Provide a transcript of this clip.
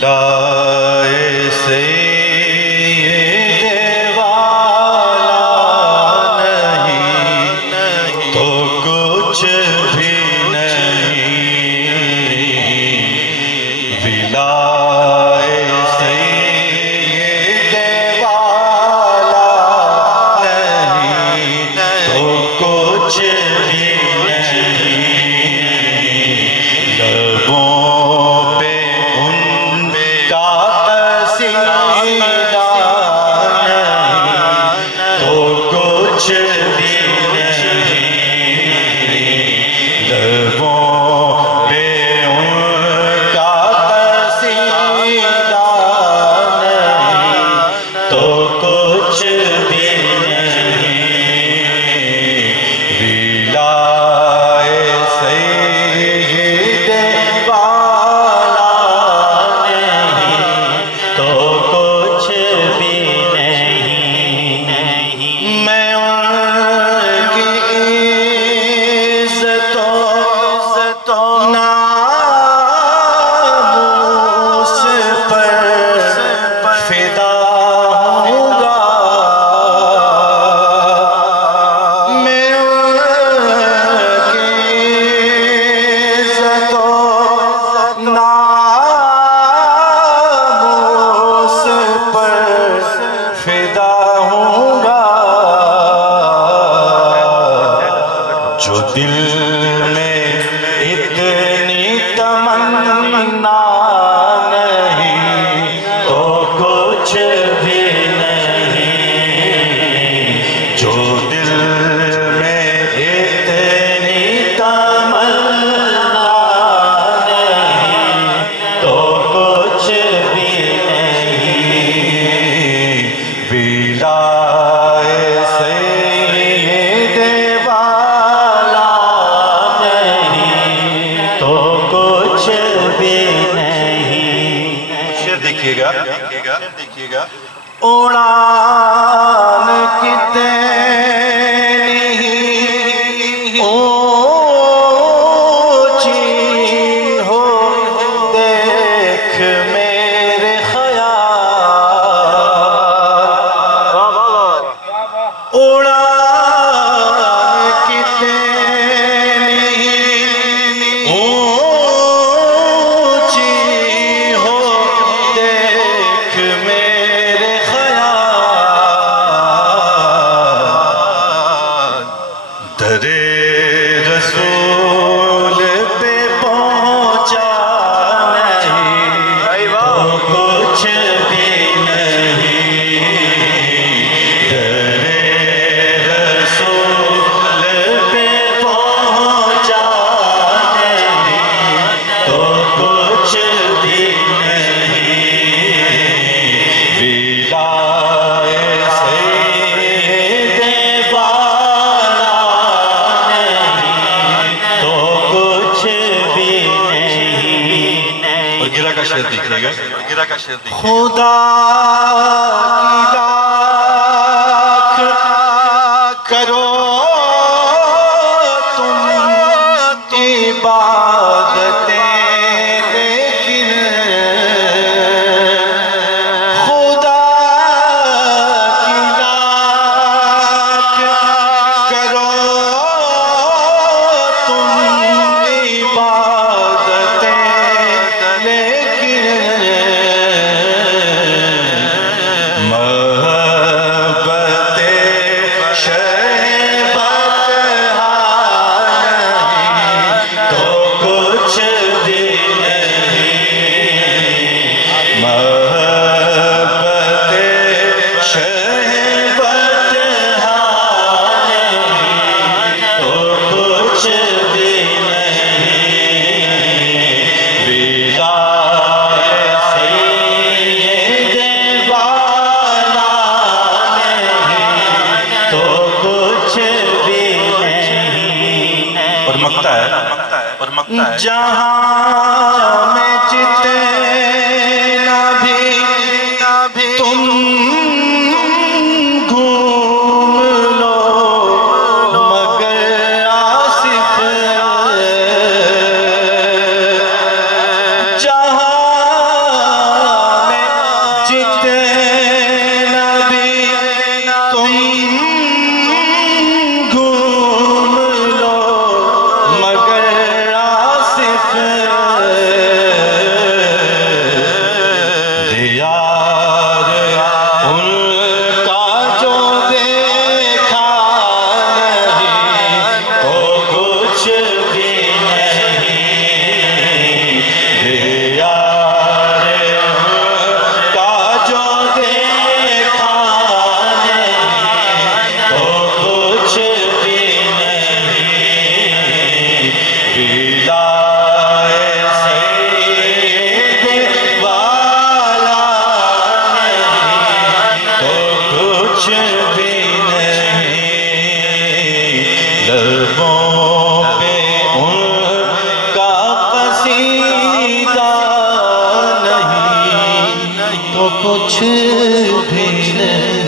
لائے سید والا نہیں تو کچھ بھی نہیں، ولائے سید والا نہیں تو کچھ بھی نہیں، لبوں پہ تو کچھ بھی نہیں، لبوں پہ ان کا قصیدہ نہیں تو کچھ بھی نہیں، ولائے سید والا نہیں تو کچھ بھی نہیں، میں ان کی عزت و ناموس پر فدا ہوں گا، میں ان کی عزت و ناموس پر فدا ہوں گا، جو دل میں اتنی تمنا نہیں تو کچھ بھی نہیں، جو دل میں اتنی تمنا نہیں تو کچھ بھی نہیں، ولائے سید والا نہیں تو کچھ بھی نہیں۔ شعر دیکھیے گا، اڑان کتنی اونچی ہو دیکھ میرے خیال، اڑان کتنی اونچی ہو دیکھ میرے خیال، در رسول پہ پہنچا نہیں تو کچھ بھی نہیں، در رسول پہ پہنچا نہیں تو کچھ بھی نہیں، ولائے سید والا نہیں تو کچھ بھی نہیں۔ اور گرا کا شعر دیکھیے گا، خدا کی لاکھ کرو تم عبادتیں، لیکن خدا کی لاکھ کرو تم عبادتیں، لیکن محبت شہبت نہیں تو کچھ بھی نہیں، محبت شہبت نہیں تو کچھ بھی نہیں، ولائے سید والا نہیں تو کچھ بھی نہیں۔ اور مکتا ہے جہاں میں جتنا بھی تم گھوم لو مگر آصف جہاں کچھ بھی نہیں